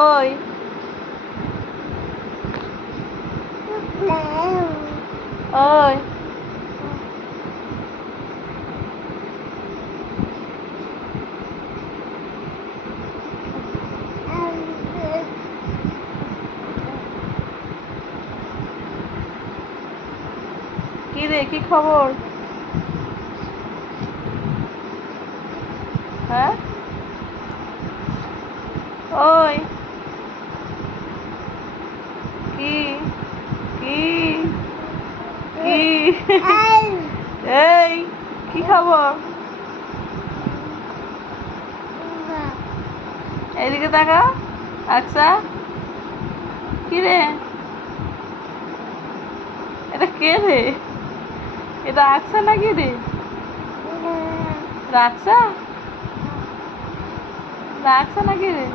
ওই ওই কি রে, কি খবর? হ্যাঁ ওই কি কি কি এই কি খবর? এইদিকে তাকাও। আচ্ছা, কি রে, এটা কে রে? এটা আকসা নাকি রে? রাক্সা, রাক্সা নাকি রে?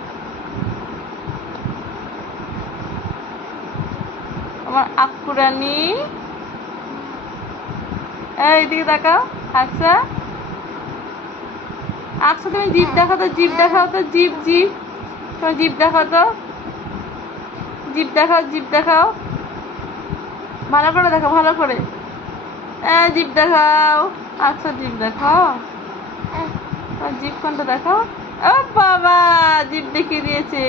আমার আক্কুরানি, এইদিকে তাকাও। আকসা, আকসা তুমি জিভ দেখাও তো, জিভ দেখাও তো, জিভ জিভ, তোমার জিভ দেখাও তো, জিভ দেখাও, জিভ দেখাও, ভালো করে দেখাও, ভালো করে। জিভ দেখাও। আকসা জিভ দেখাও, জিভ কোনটা দেখাও। ও বাবা, জিভ দেখিয়ে দিয়েছে।